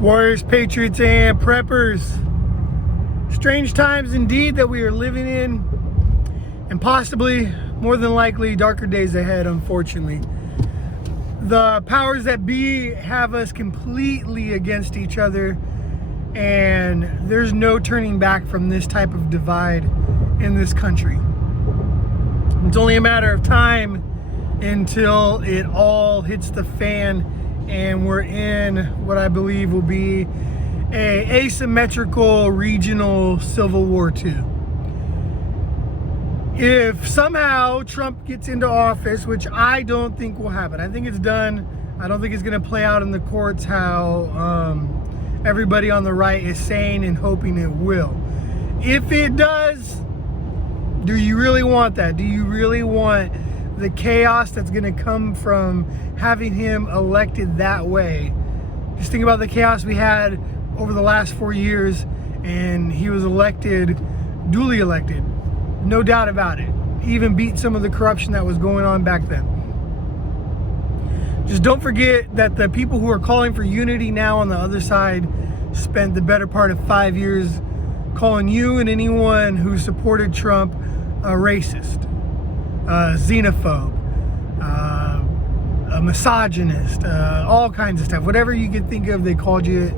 Warriors, Patriots, and Preppers. Strange times indeed that we are living in, and possibly, more than likely, darker days ahead, unfortunately. The powers that be have us completely against each other, and there's no turning back from this type of divide in this country. It's only a matter of time until it all hits the fan and we're in what I believe will be a asymmetrical regional civil war too. If somehow Trump gets into office, which I don't think will happen, I think it's done. I don't think it's going to play out in the courts how everybody on the right is saying and hoping it will. If it does, do you really want that? Do you really want the chaos that's going to come from having him elected that way? Just think about the chaos we had over the last 4 years, and he was elected, duly elected, no doubt about it. He even beat some of the corruption that was going on back then. Just don't forget that the people who are calling for unity now on the other side spent the better part of 5 years calling you and anyone who supported Trump a racist, a xenophobe, a misogynist, all kinds of stuff. Whatever you could think of, they called you it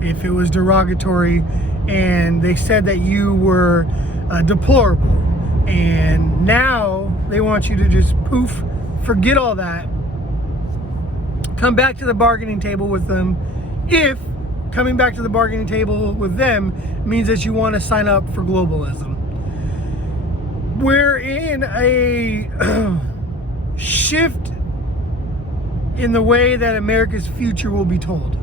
if it was derogatory, and they said that you were deplorable. And now they want you to just poof, forget all that, come back to the bargaining table with them, if coming back to the bargaining table with them means that you want to sign up for globalism. We're in a shift in the way that America's future will be told.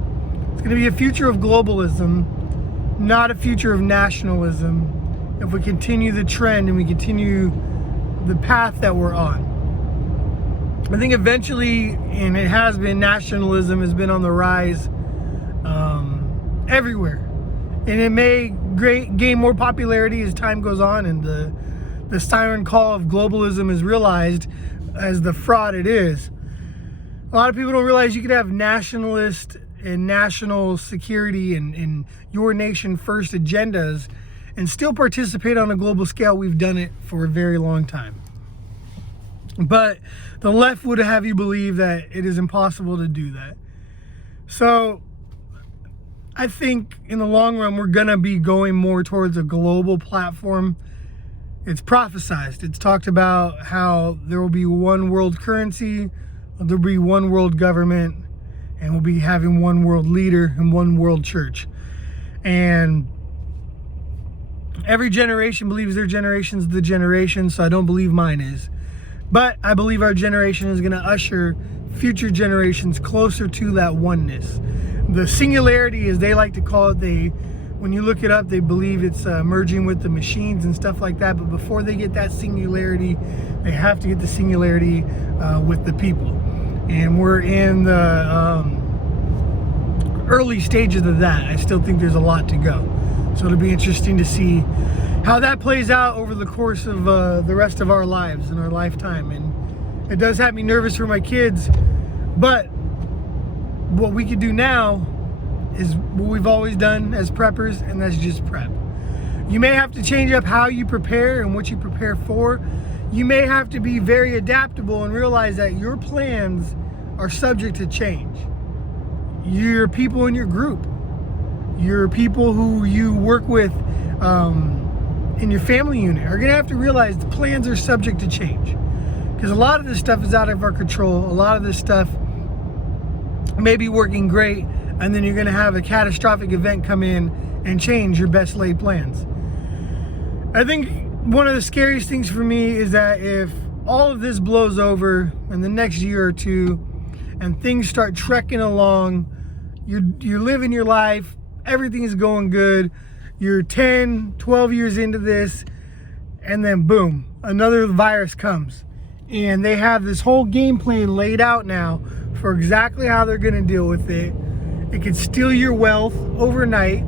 It's going to be a future of globalism, not a future of nationalism, if we continue the trend and we continue the path that we're on. I think eventually, and it has been, nationalism has been on the rise everywhere. And it may gain more popularity as time goes on and the siren call of globalism is realized as the fraud it is. A lot of people don't realize you could have nationalist and national security and your nation first agendas and still participate on a global scale. We've done it for a very long time. But the left would have you believe that it is impossible to do that. So I think in the long run, we're going to be going more towards a global platform. It's prophesized. It's talked about how there will be one world currency, there'll be one world government, and we'll be having one world leader and one world church. And every generation believes their generation's the generation, so I don't believe mine is. But I believe our generation is going to usher future generations closer to that oneness. The singularity, as they like to call it, when you look it up, they believe it's merging with the machines and stuff like that. But before they get that singularity, they have to get the singularity with the people. And we're in the early stages of that. I still think there's a lot to go. So it'll be interesting to see how that plays out over the course of the rest of our lives and our lifetime. And it does have me nervous for my kids. But what we could do now is what we've always done as preppers, and that's just prep. You may have to change up how you prepare and what you prepare for. You may have to be very adaptable and realize that your plans are subject to change. Your people in your group, your people who you work with in your family unit are going to have to realize the plans are subject to change. Because a lot of this stuff is out of our control. A lot of this stuff may be working great, and then you're going to have a catastrophic event come in and change your best laid plans. I think one of the scariest things for me is that if all of this blows over in the next year or two and things start trekking along, you're living your life, everything is going good, you're 10, 12 years into this, and then boom, another virus comes. And they have this whole game plan laid out now for exactly how they're going to deal with it. It could steal your wealth overnight.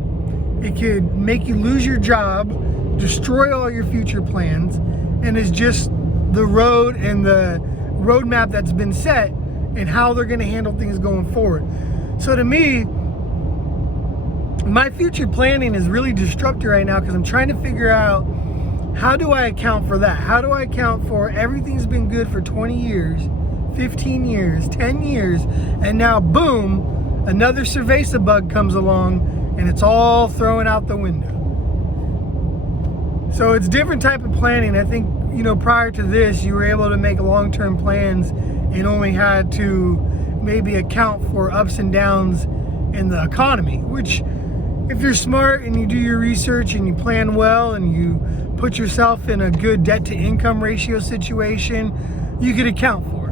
It could make you lose your job, destroy all your future plans, and it's just the road and the roadmap that's been set and how they're going to handle things going forward. So to me, my future planning is really disrupted right now because I'm trying to figure out, how do I account for that? How do I account for everything's been good for 20 years, 15 years, 10 years, and now boom, another cerveza bug comes along and it's all thrown out the window. So it's different type of planning. I think, prior to this, you were able to make long-term plans and only had to maybe account for ups and downs in the economy, which, if you're smart and you do your research and you plan well and you put yourself in a good debt to income ratio situation, you could account for.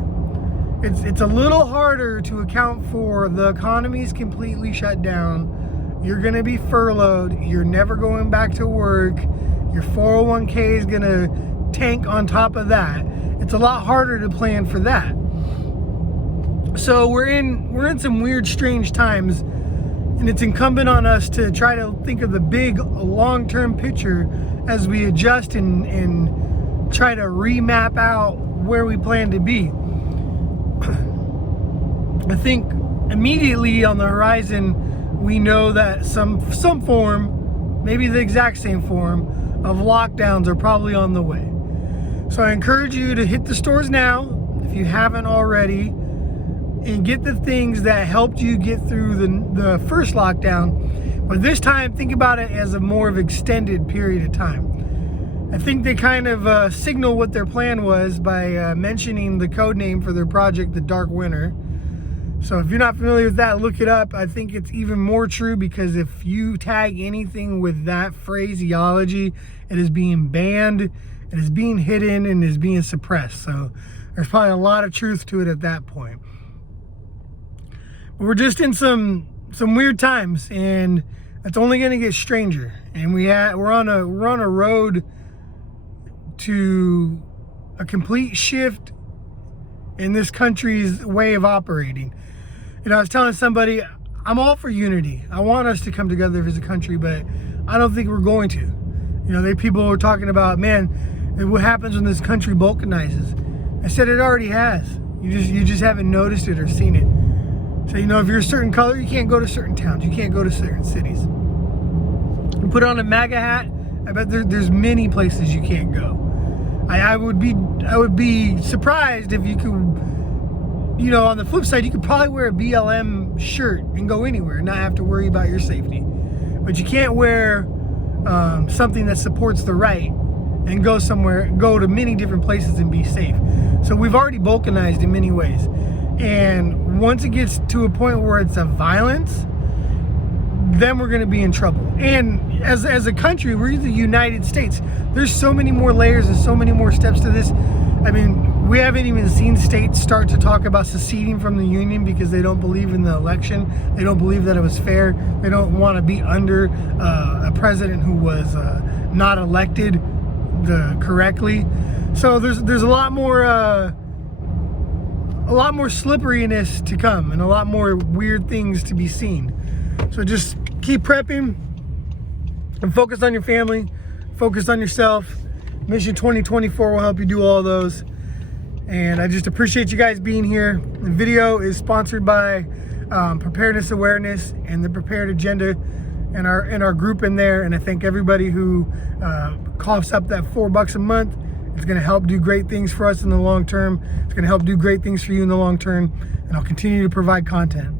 It's a little harder to account for the economy's completely shut down. You're gonna be furloughed. You're never going back to work. Your 401k is gonna tank on top of that. It's a lot harder to plan for that. So we're in some weird, strange times, and it's incumbent on us to try to think of the big long-term picture as we adjust and try to remap out where we plan to be. I think immediately on the horizon, we know that some form, maybe the exact same form, of lockdowns are probably on the way. So I encourage you to hit the stores now, if you haven't already, and get the things that helped you get through the first lockdown. But this time, think about it as a more of extended period of time. I think they kind of signal what their plan was by mentioning the code name for their project, the Dark Winter. So if you're not familiar with that, look it up. I think it's even more true because if you tag anything with that phraseology, it is being banned, it is being hidden, and is being suppressed. So there's probably a lot of truth to it at that point. But we're just in some weird times, and it's only going to get stranger. And we're on a road to a complete shift in this country's way of operating. I was telling somebody, I'm all for unity. I want us to come together as a country, but I don't think we're going to. People were talking about, man, what happens when this country balkanizes? I said it already has. You just haven't noticed it or seen it. So, if you're a certain color, you can't go to certain towns. You can't go to certain cities. You put on a MAGA hat, I bet there's many places you can't go. I would be surprised if you could, on the flip side, you could probably wear a BLM shirt and go anywhere and not have to worry about your safety. But you can't wear something that supports the right and go to many different places and be safe. So we've already balkanized in many ways. And once it gets to a point where it's a violence, then we're going to be in trouble. And as a country, we're the United States. There's so many more layers and so many more steps to this. I mean, we haven't even seen states start to talk about seceding from the union because they don't believe in the election. They don't believe that it was fair. They don't want to be under a president who was not elected correctly. So there's a lot more slipperiness to come and a lot more weird things to be seen. So just keep prepping and focus on your family, focus on yourself. Mission 2024 will help you do all those. And I just appreciate you guys being here. The video is sponsored by Preparedness Awareness and the Prepared Agenda and our group in there. And I thank everybody who coughs up that $4 a month. It's going to help do great things for us in the long term. It's going to help do great things for you in the long term. And I'll continue to provide content.